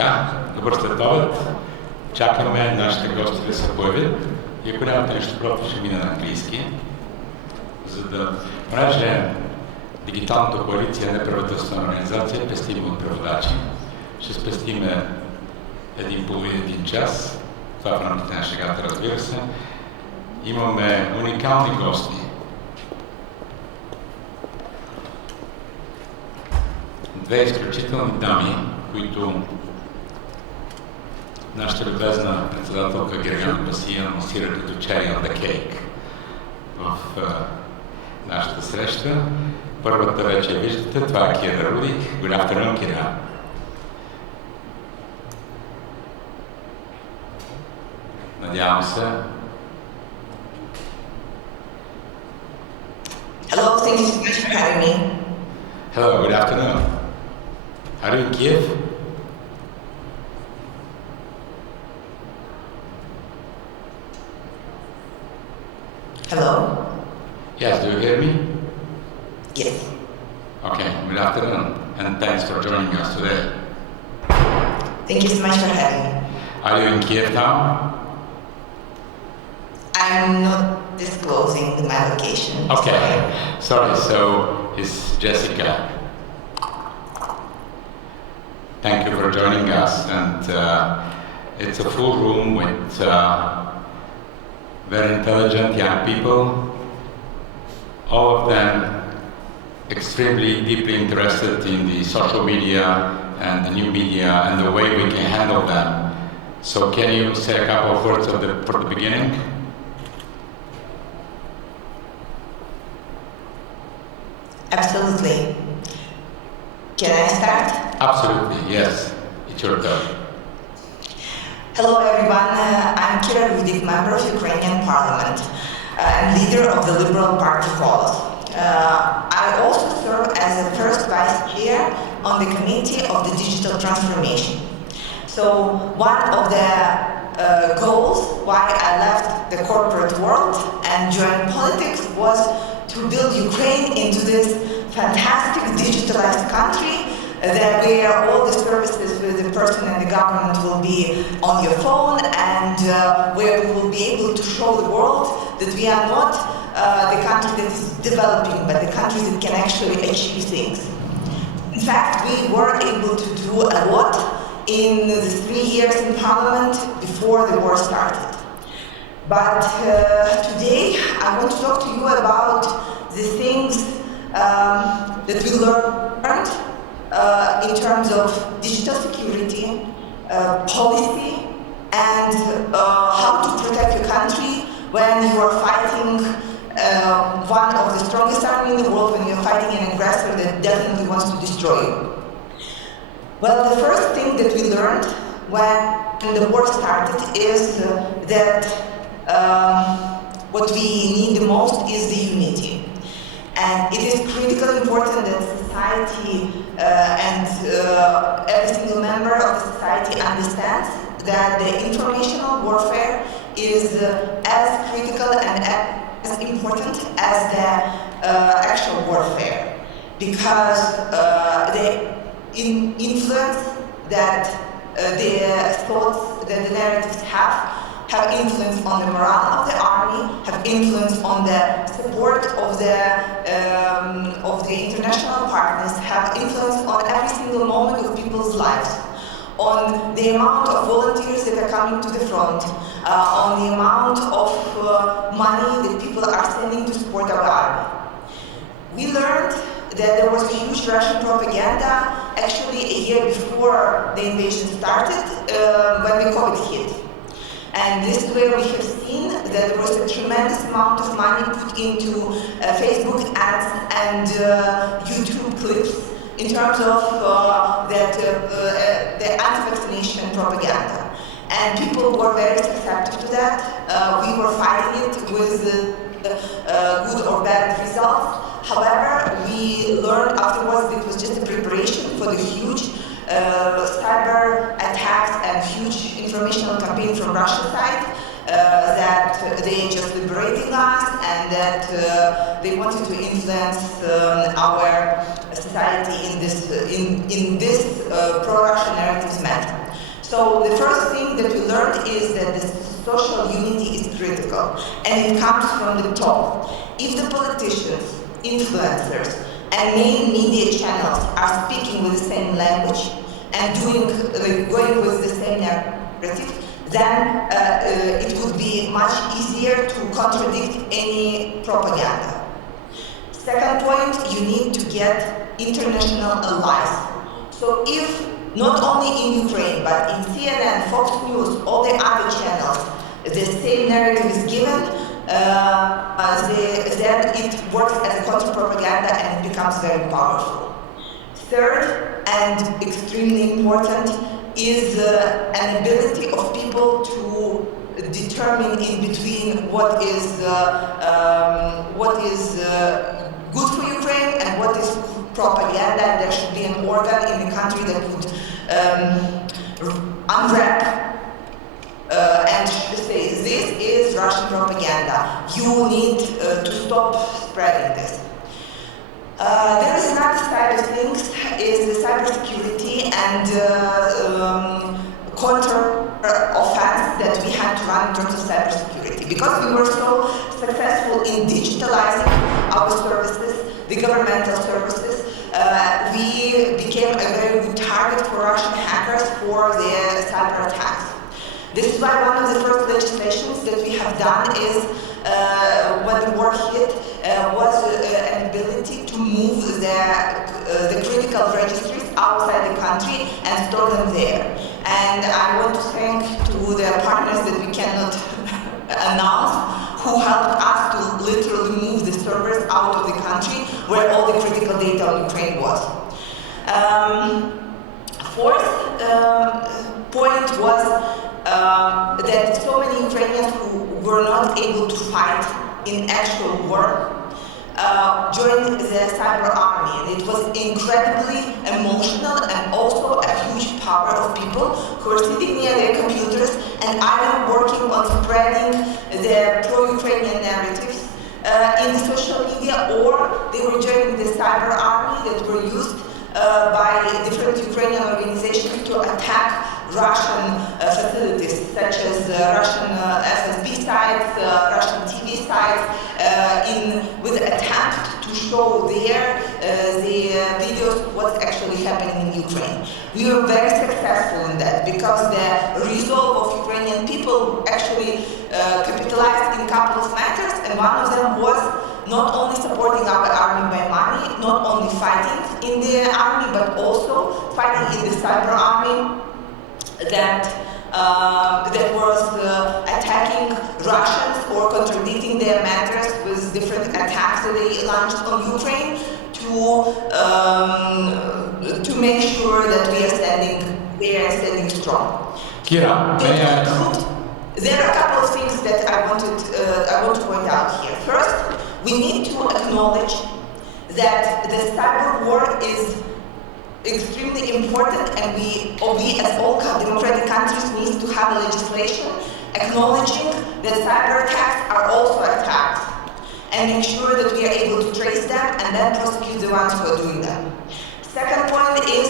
Така, добър следобед. Чакаме нашите гости да се появят. И ако нямате нещо против, ще мина на английски. За да, понеже Дигиталната коалиция е неправителствена организация, пестим от преводачи. Ще спестиме един час. Това в рамките на шегата, разбира се. Имаме уникални гости. Две изключителни дами, които нашата любезна председателка Гергана Басия анонсира като cherry on the cake в нашата среща. Първата вече виждате, това е Кира Рудик. Good afternoon, Кира. Надявам се. Hello, thank you so much for having me. Hello, good afternoon. Are you in Kiev? Hello? Yes, do you hear me? Yes. Okay, good afternoon, and thanks for joining us today. Thank you so much for having me. Are you in Kiev now? I'm not disclosing my location. Okay, sorry, so it's Jessica. Thank you for joining us, and it's a full room with very intelligent young people, all of them extremely deeply interested in the social media and the new media and the way we can handle them. So can you say a couple of words for the beginning? Absolutely. Can I start? Absolutely, yes. It's your turn. Hello everyone, I'm Kira Rudik, member of Ukrainian Parliament and leader of the Liberal Party Golos. I also serve as the first vice chair on the Committee of the Digital Transformation. So one of the goals why I left the corporate world and joined politics was to build Ukraine into this fantastic digitalized country where all the services with the person in the government will be on your phone and where we will be able to show the world that we are not the country that is developing, but the country that can actually achieve things. In fact, we were able to do a lot in the 3 years in Parliament before the war started. But today, I want to talk to you about the things that we learned in terms of digital security, policy, and how to protect your country when you are fighting one of the strongest armies in the world, when you're fighting an aggressor that definitely wants to destroy you. Well, the first thing that we learned when the war started is that what we need the most is the unity. And it is critically important that society and every single member of the society understands that the informational warfare is as critical and as important as the actual warfare, because the influence that the thoughts, that the narratives have influence on the morale of the army, have influence on the support of the international partners, have influence on every single moment of people's lives, on the amount of volunteers that are coming to the front, on the amount of money that people are sending to support our army. We learned that there was huge Russian propaganda actually a year before the invasion started, when the COVID hit. And this is where we have seen that there was a tremendous amount of money put into Facebook ads and YouTube clips in terms of the anti-vaccination propaganda. And people were very receptive to that. We were fighting it with good or bad results. However, we learned afterwards that it was just a preparation for the huge cyber attacks and huge informational campaign from Russia's side, that they just liberating us and that they wanted to influence our society in this pro-Russian narratives matter. So the first thing that we learned is that the social unity is critical, and it comes from the top. If the politicians, influencers, and main media channels are speaking with the same language and going with the same narrative, then it would be much easier to contradict any propaganda. Second point, you need to get international allies. So if not only in Ukraine, but in CNN, Fox News, all the other channels, the same narrative is given, then it works as a counter-propaganda and it becomes very powerful. Third, and extremely important, is an ability of people to determine in between what is good for Ukraine and what is propaganda, and there should be an organ in the country that would unwrap and say, this is Russian propaganda. You need to stop spreading this. There is another side of things, is the cybersecurity and counter-offense that we had to run in terms of cybersecurity. Because we were so successful in digitalizing our services, the governmental services, we became a very good target for Russian hackers for their cyber attacks. This is why one of the first legislations that we have done is, when the war hit, was an ability to move the critical registries outside the country and store them there. And I want to thank to the partners that we cannot announce, who helped us to literally move the servers out of the country where all the critical data on Ukraine was. Fourth point was that so many Ukrainians who were not able to fight in actual war joined the cyber army. And it was incredibly emotional and also a huge power of people who were sitting near their computers and either working on spreading the pro-Ukrainian narratives in social media, or they were joining the cyber army that were used by different Ukrainian organizations to attack Russian facilities, such as Russian SSB sites, Russian TV sites, with an attempt to show there the videos what's actually happening in Ukraine. We were very successful in that because the resolve of Ukrainian people actually capitalized in a couple of matters, and one of them was not only supporting our army by money, not only fighting in the army, but also fighting in the cyber army that was attacking Russians or contradicting their matters with different attacks that they launched on Ukraine to make sure that we are standing strong. Kira, may I? There are a couple of things that I want to point out here. First, we need to acknowledge that the cyber war is extremely important, and we as all democratic countries need to have a legislation acknowledging that cyber attacks are also attacks, and make sure that we are able to trace them and then prosecute the ones who are doing them. Second point is,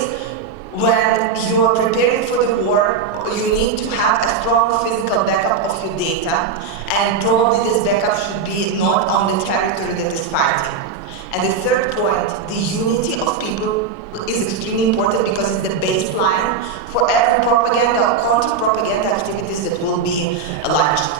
when you are preparing for the war, you need to have a strong physical backup of your data, and probably this backup should be not on the territory that is fighting. And the third point, the unity of people is extremely important because it's the baseline for every propaganda or counter-propaganda activities that will be launched.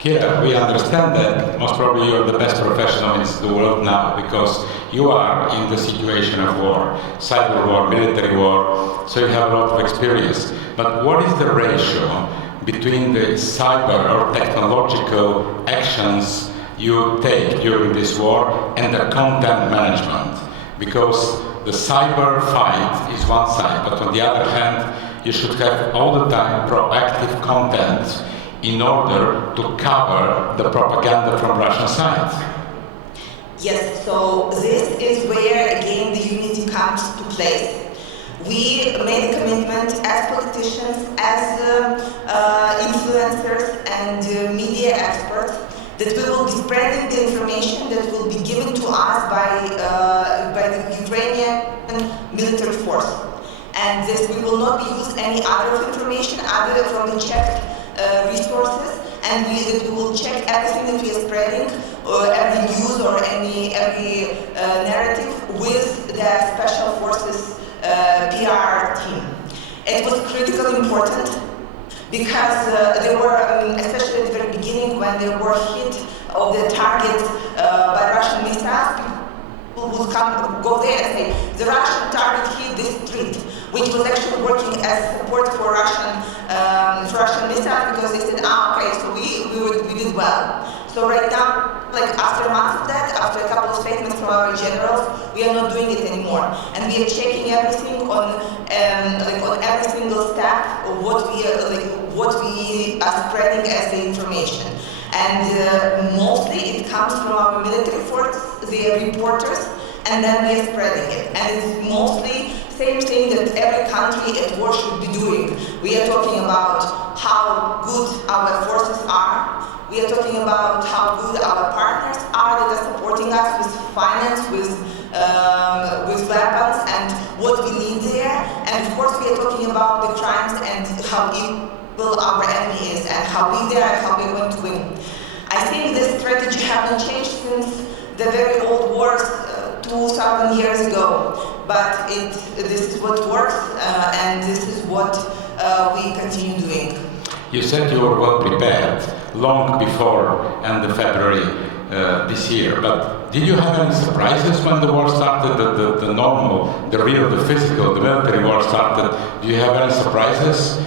Kira, we understand that most probably you're the best professional in the world now because you are in the situation of war, cyber war, military war, so you have a lot of experience. But what is the ratio between the cyber or technological actions you take during this war and the content management? Because the cyber fight is one side, but on the other hand, you should have all the time proactive content in order to cover the propaganda from Russian side. Yes, so this is where again the unity comes to play. We made a commitment as politicians, as influencers and media experts that we will be spreading the information that will be given to us by the Ukrainian military force. and this we will not use any other information other from the checked resources, and we will check everything that we are spreading, every news or every narrative with the Special Forces PR team. It was critically important because they were, especially at the very beginning when they were hit of the target by Russian missiles, people would go there and say, the Russian target hit this street, which was actually working as support for Russian missiles, because they said, okay, so we did well. So right now, like after months of that, after a couple of statements from our generals, we are not doing it anymore, and we are checking everything on every single step of what we are spreading as the information. And mostly it comes from our military forces, they are reporters, and then we are spreading it. And it's mostly same thing that every country at war should be doing. We are talking about how good our forces are. We are talking about how good our partners are that are supporting us with finance, with weapons, and what we need there. And of course, we are talking about the crimes and how evil our enemy is, and how big they are, and how we're going to win. I think this strategy hasn't changed since the very old wars 2,000 years ago, but this is what works, and this is what we continue doing. You said you were well prepared long before end of February this year, but did you have any surprises when the war started, the normal, the real, the physical, the military war started? Do you have any surprises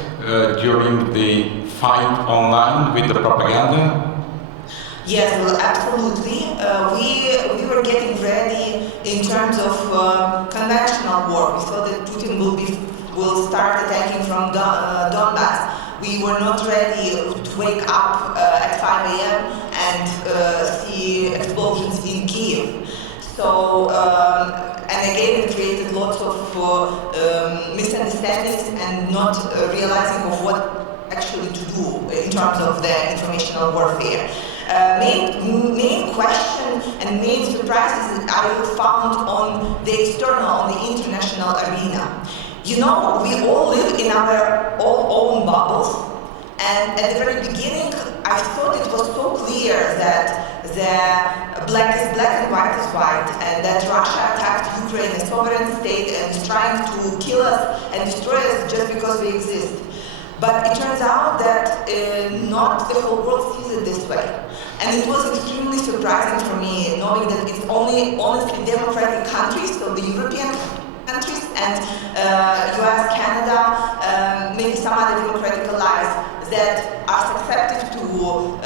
during the fight online with the propaganda? Yes, well, absolutely. We were getting ready in terms of conventional war. We thought that Putin will start attacking from Donbass. We were not ready to wake up at 5 a.m. and see explosions in Kiev. So, and again, it created lots of misunderstandings and not realizing of what actually to do in terms of the informational warfare. Main question and main surprises that I found on the external, on the international arena. You know, we all live in our own bubbles, and at the very beginning, I thought it was so clear that the black is black and white is white, and that Russia attacked Ukraine, a sovereign state, and is trying to kill us and destroy us just because we exist. But it turns out that not the whole world sees it this way. And it was extremely surprising for me, knowing that it's only honestly democratic countries, so the European countries and US, Canada, maybe some other democratic allies that are susceptible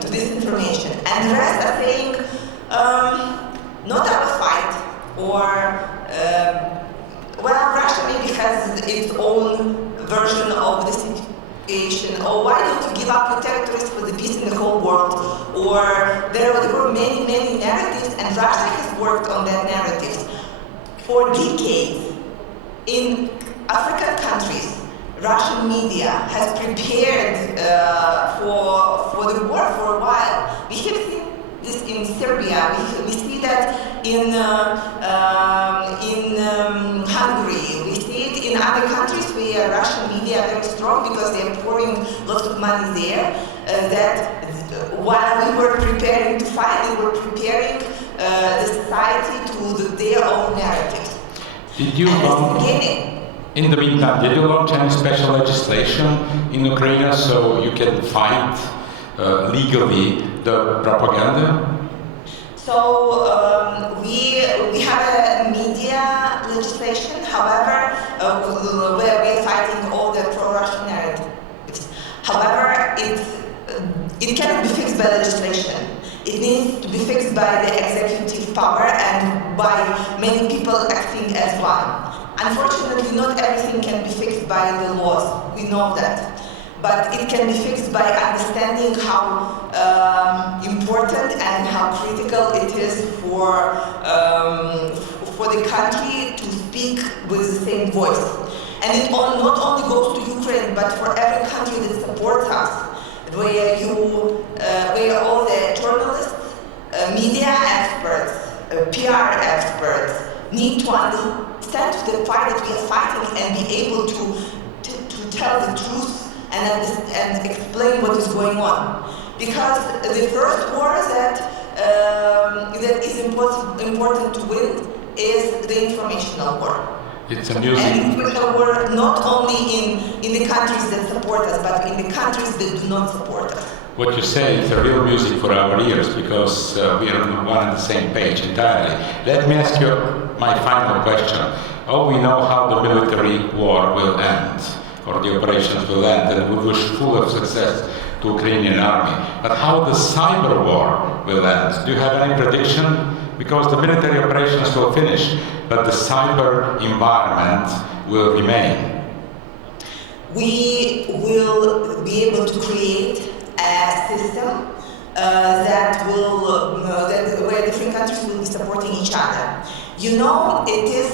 to this information. And the rest are saying, not our fight, or, well, Russia maybe has its own version of the situation, or why don't you give up your territories for the peace in the whole world, or there were many narratives, and Russia has worked on that narratives. For decades, in African countries, Russian media has prepared for the war for a while. We have seen this in Serbia, we see that in Hungary, we see it in other countries where Russian media are very strong because they are pouring lots of money there, that while we were preparing to fight, they were preparing the society to their own narratives. Did you in the meantime, did you launch any special legislation in Ukraine so you can fight legally the propaganda? So we have a media legislation, however, where we are fighting all the pro-Russian narratives. However, it cannot be fixed by legislation. It needs to be fixed by the executive power and by many people acting as one. Unfortunately, not everything can be fixed by the laws. We know that. But it can be fixed by understanding how important and how critical it is for the country to speak with the same voice. And it not only goes to Ukraine, but for every country that supports us, where all the journalists, media experts, PR experts need to understand stand to the fight that we are fighting and be able to tell the truth and explain what is going on. Because the first war that is important to win is the informational war. It's amusing. And informational war not only in the countries that support us, but in the countries that do not support us. What you say is a real music for our ears because we are on one and the same page entirely. Let me ask you my final question. Oh, we know how the military war will end, or the operations will end, and we wish full of success to Ukrainian army. But how the cyber war will end? Do you have any prediction? Because the military operations will finish, but the cyber environment will remain. We will be able to create a system where different countries will be supporting each other. You know, it is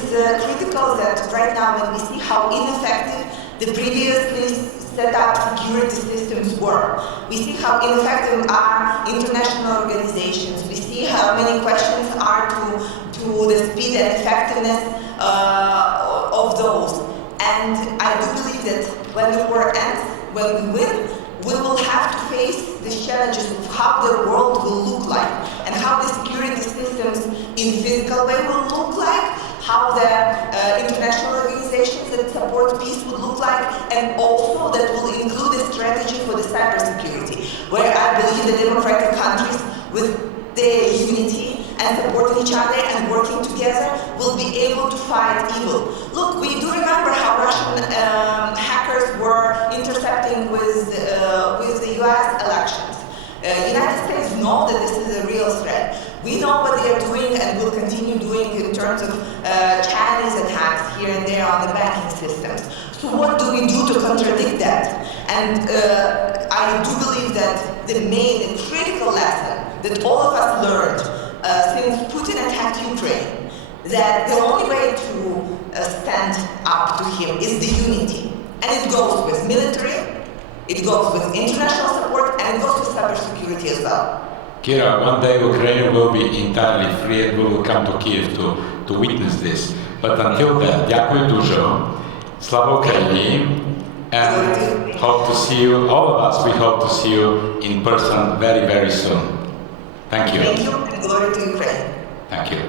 critical that right now when we see how ineffective the previously set up security systems were, we see how ineffective are international organizations, we see how many questions are to the speed and effectiveness of those. And I do believe that when the war ends, when we win, we will have to face the challenges of how the world will look like and how the security systems in physical way will look like, how the international organizations that support peace would look like, and also that will include a strategy for the cybersecurity, where I believe the democratic countries with their unity and supporting each other and working together will be able to fight evil. Look, we do remember how Russian hackers were intercepting with the US elections. United States know that this is a real threat. We know what they are doing and will continue doing in terms of Chinese attacks here and there on the banking systems. So what do we do to contradict that? And I do believe that the main and critical lesson that all of us learned since Putin attacked Ukraine, that the only way to stand up to him is the unity. And it goes with military, it goes with international support, and it goes with cybersecurity as well. Kira, one day Ukraine will be entirely free and we will come to Kiev to witness this. But until then, дякую дуже. Slava Ukraini, and hope to see you, all of us, we hope to see you in person very, very soon. Thank you. Thank you, and glory to Ukraine. Thank you.